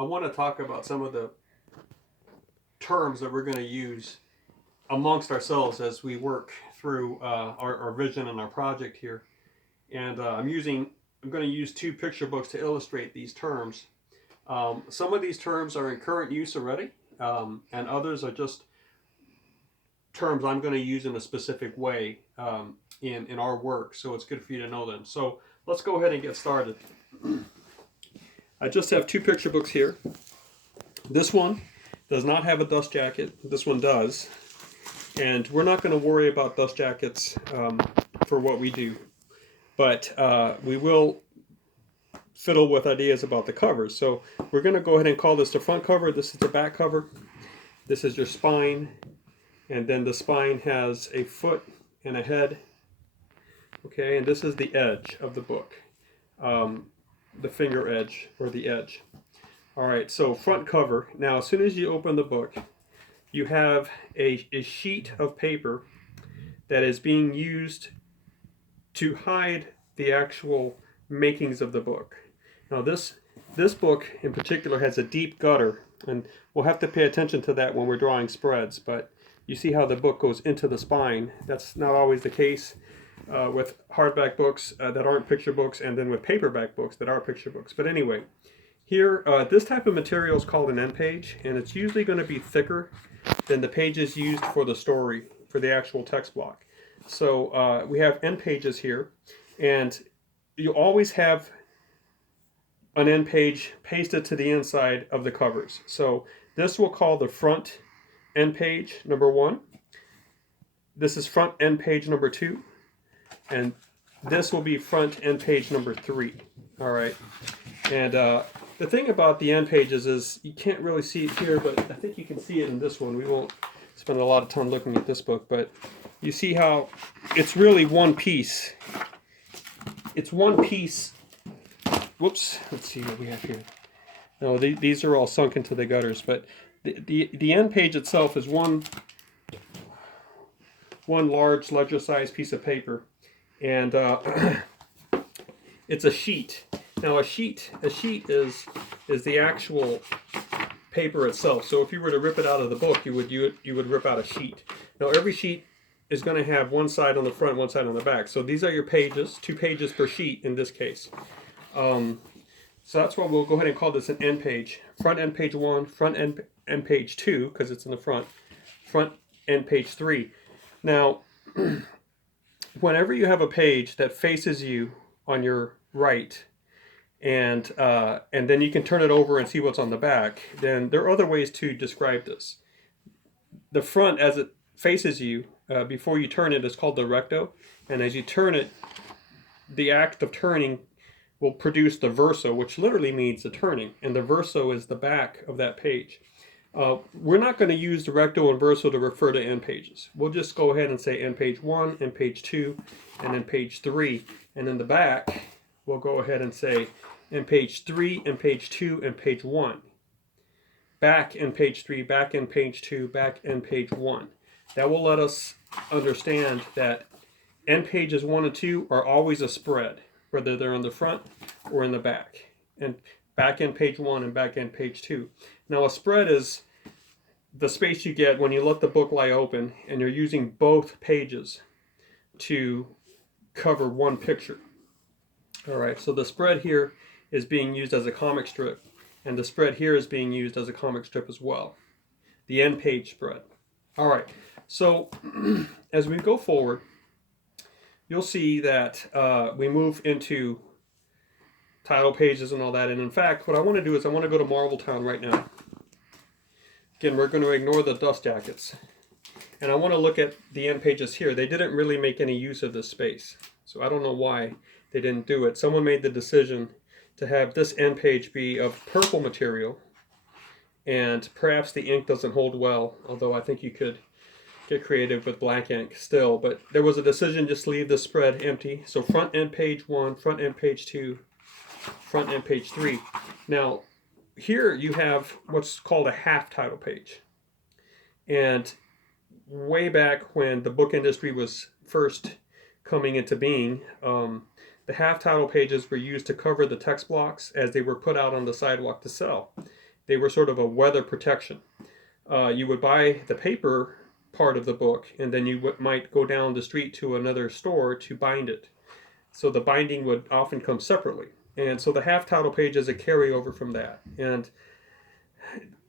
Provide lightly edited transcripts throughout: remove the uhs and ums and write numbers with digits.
I want to talk about some of the terms that we're going to use amongst ourselves as we work through our vision and our project here. And I'm going to use two picture books to illustrate these terms. Some of these terms are in current use already, and others are just terms I'm going to use in a specific way in our work. So it's good for you to know them. So let's go ahead and get started. I just have two picture books here. This one does not have a dust jacket. This one does. And we're not going to worry about dust jackets for what we do. But we will fiddle with ideas about the covers. So we're going to go ahead and call this the front cover. This is the back cover. This is your spine. And then the spine has a foot and a head. Okay, and this is the edge of the book. The finger edge or the edge. All right, so front cover. Now, as soon as you open the book, you have a sheet of paper that is being used to hide the actual makings of the book. Now, this book in particular has a deep gutter, and we'll have to pay attention to that when we're drawing spreads, but you see how the book goes into the spine. That's not always the case with hardback books that aren't picture books, and then with paperback books that are picture books. But anyway, here, this type of material is called an end page, and it's usually going to be thicker than the pages used for the story, for the actual text block. So we have end pages here, and you always have an end page pasted to the inside of the covers. So this we'll call the front end page number 1. This is front end page number 2. And this will be front end page number 3. All right. And the thing about the end pages is you can't really see it here, but I think you can see it in this one. We won't spend a lot of time looking at this book, but you see how it's really one piece. It's one piece. Whoops. Let's see what we have here. No, these are all sunk into the gutters, but the end page itself is one large ledger-sized piece of paper. And it's a sheet. Now a sheet is the actual paper itself. So if you were to rip it out of the book, you would rip out a sheet. Now every sheet is going to have one side on the front, one side on the back. So these are your pages, 2 pages per sheet in this case. So that's why we'll go ahead and call this an end page. Front end page 1, front end page 2, because it's in the front end page 3. Now, whenever you have a page that faces you on your right, and then you can turn it over and see what's on the back, then there are other ways to describe this. The front, as it faces you, before you turn it, is called the recto, and as you turn it, the act of turning will produce the verso, which literally means the turning, and the verso is the back of that page. We're not going to use the recto and verso to refer to end pages. We'll just go ahead and say end page 1, end page 2, and then page 3. And in the back, we'll go ahead and say end page 3, end page 2, and page 1. Back end page 3, back end page 2, back end page 1. That will let us understand that end pages 1 and 2 are always a spread, whether they're in the front or in the back. And back end page 1 and back end page 2. Now a spread is the space you get when you let the book lie open and you're using both pages to cover one picture. All right, so the spread here is being used as a comic strip, and the spread here is being used as a comic strip as well. The end page spread. All right, so as we go forward, you'll see that we move into title pages and all that. And in fact, what I want to do is I want to go to Marveltown right now. Again, we're going to ignore the dust jackets. And I want to look at the end pages here. They didn't really make any use of this space. So I don't know why they didn't do it. Someone made the decision to have this end page be of purple material. And perhaps the ink doesn't hold well, although I think you could get creative with black ink still. But there was a decision just to leave the spread empty. So front end page 1, front end page 2, front end page 3. Now, here you have what's called a half title page. And way back when the book industry was first coming into being, the half title pages were used to cover the text blocks as they were put out on the sidewalk to sell. they were sort of a weather protection. You would buy the paper part of the book, and then you might go down the street to another store to bind it. So the binding would often come separately. And so the half title page is a carryover from that. And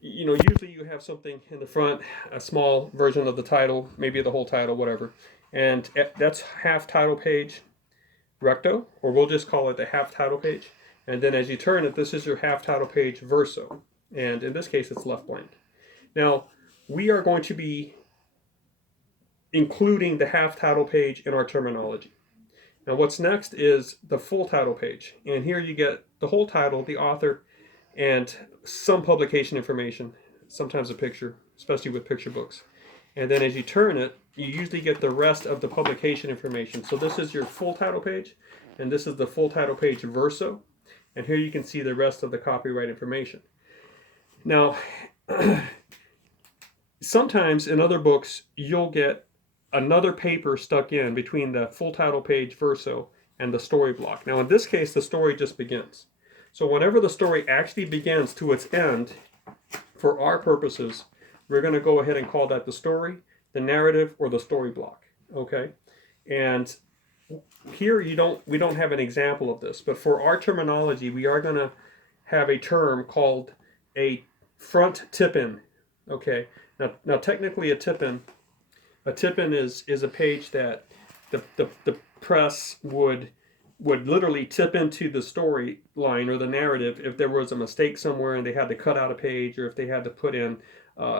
usually you have something in the front, a small version of the title, maybe the whole title, whatever. And that's half title page recto, or we'll just call it the half title page. And then as you turn it, this is your half title page verso. And in this case, it's left blank. Now, we are going to be including the half title page in our terminology. Now, what's next is the full title page. And here you get the whole title, the author, and some publication information, sometimes a picture, especially with picture books. And then as you turn it, you usually get the rest of the publication information. So this is your full title page, and this is the full title page verso. And here you can see the rest of the copyright information. Now, sometimes in other books, you'll get another paper stuck in between the full title page verso and the story block. Now, in this case, the story just begins. So whenever the story actually begins to its end, for our purposes, we're going to go ahead and call that the story, the narrative, or the story block. Okay? And here we don't have an example of this, but for our terminology, we are going to have a term called a front tip-in. Okay? Now technically a tip-in is a page that the press would literally tip into the storyline or the narrative if there was a mistake somewhere and they had to cut out a page, or if they had to put in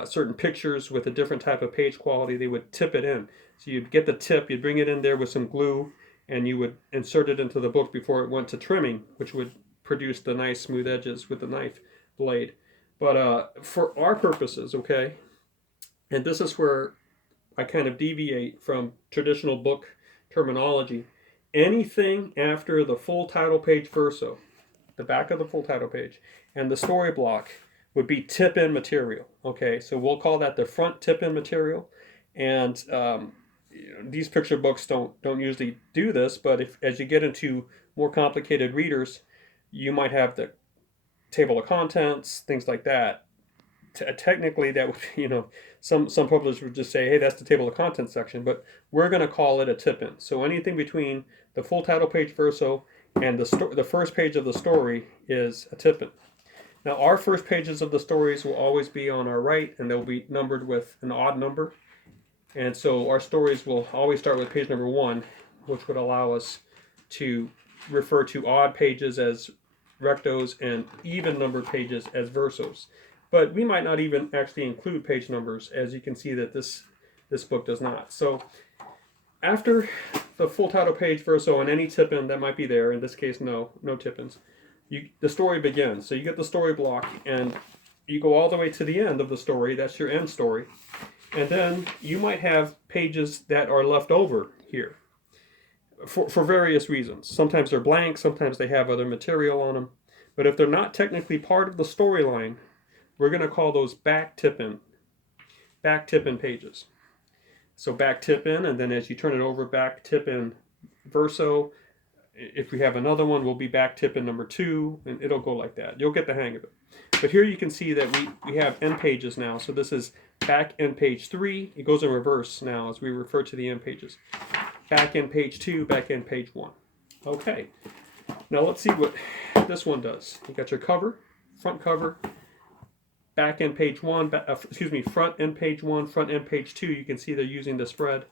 certain pictures with a different type of page quality, they would tip it in. So you'd get the tip, you'd bring it in there with some glue, and you would insert it into the book before it went to trimming, which would produce the nice smooth edges with the knife blade. But for our purposes, okay, and this is where I kind of deviate from traditional book terminology. Anything after the full title page verso, the back of the full title page, and the story block would be tip-in material. Okay, so we'll call that the front tip-in material. And these picture books don't usually do this, but as you get into more complicated readers, you might have the table of contents, things like that. Technically, that would, some publishers would just say, hey, that's the table of contents section, but we're going to call it a tip-in. So anything between the full title page verso and the first page of the story is a tip-in. Now, our first pages of the stories will always be on our right, and they'll be numbered with an odd number. And so our stories will always start with page number 1, which would allow us to refer to odd pages as rectos and even numbered pages as versos. But we might not even actually include page numbers, as you can see that this book does not. So after the full title page verso and any tip-in that might be there, in this case no tip-ins, the story begins. So you get the story block, and you go all the way to the end of the story. That's your end story. And then you might have pages that are left over here for various reasons. Sometimes they're blank, sometimes they have other material on them. But if they're not technically part of the storyline, we're going to call those back tip-in pages. So back tip-in, and then as you turn it over, back tip-in verso. If we have another one, we'll be back tip-in number 2, and it'll go like that. You'll get the hang of it. But here you can see that we have end pages now. So this is back end page 3. It goes in reverse now as we refer to the end pages. Back end page 2, back end page 1. Okay. Now let's see what this one does. You got your cover, front cover, back end page 1, front end page 1, front end page 2. You can see they're using the spread.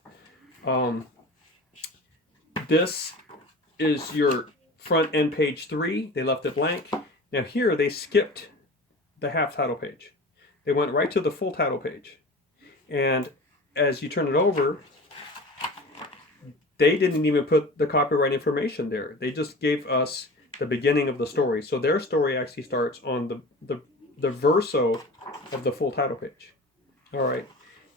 This is your front end page 3. They left it blank. Now here they skipped the half title page. They went right to the full title page. And as you turn it over, they didn't even put the copyright information there. They just gave us the beginning of the story. So their story actually starts on the verso of the full title page. All right.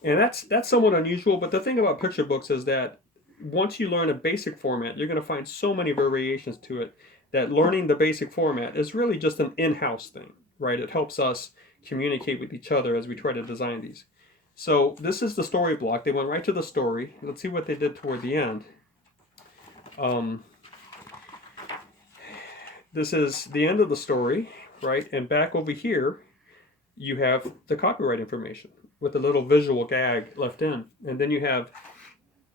And that's somewhat unusual, but the thing about picture books is that once you learn a basic format, you're going to find so many variations to it that learning the basic format is really just an in-house thing, right? It helps us communicate with each other as we try to design these. So this is the story block. They went right to the story. Let's see what they did toward the end. This is the end of the story, right? And back over here, you have the copyright information with a little visual gag left in. And then you have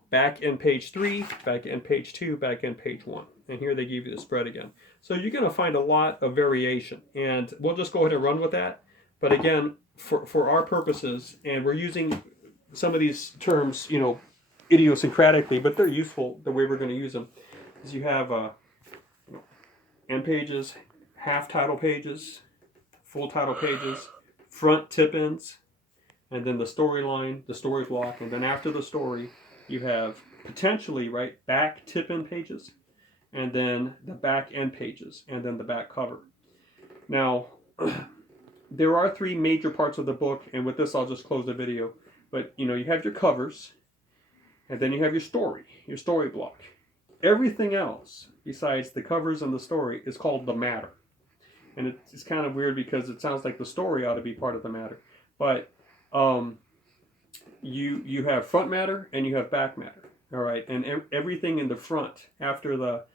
back end page 3, back end page 2, back end page 1. And here they give you the spread again. So you're going to find a lot of variation. And we'll just go ahead and run with that. But again, for our purposes, and we're using some of these terms, you know, idiosyncratically, but they're useful the way we're going to use them. Is you have end pages, half title pages, full title pages, front tip ends, and then the storyline, the story block, and then after the story, you have potentially, right, back tip end pages, and then the back end pages, and then the back cover. Now, there are 3 major parts of the book, and with this I'll just close the video. But you know, you have your covers, and then you have your story block. Everything else besides the covers and the story is called the matter. And it's kind of weird because it sounds like the story ought to be part of the matter. But you have front matter and you have back matter. All right, and everything in the front after the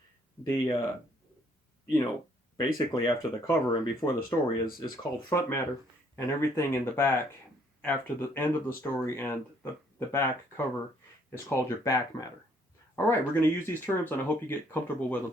you know, basically after the cover and before the story is called front matter, and everything in the back after the end of the story and the back cover is called your back matter. All right, we're going to use these terms, and I hope you get comfortable with them.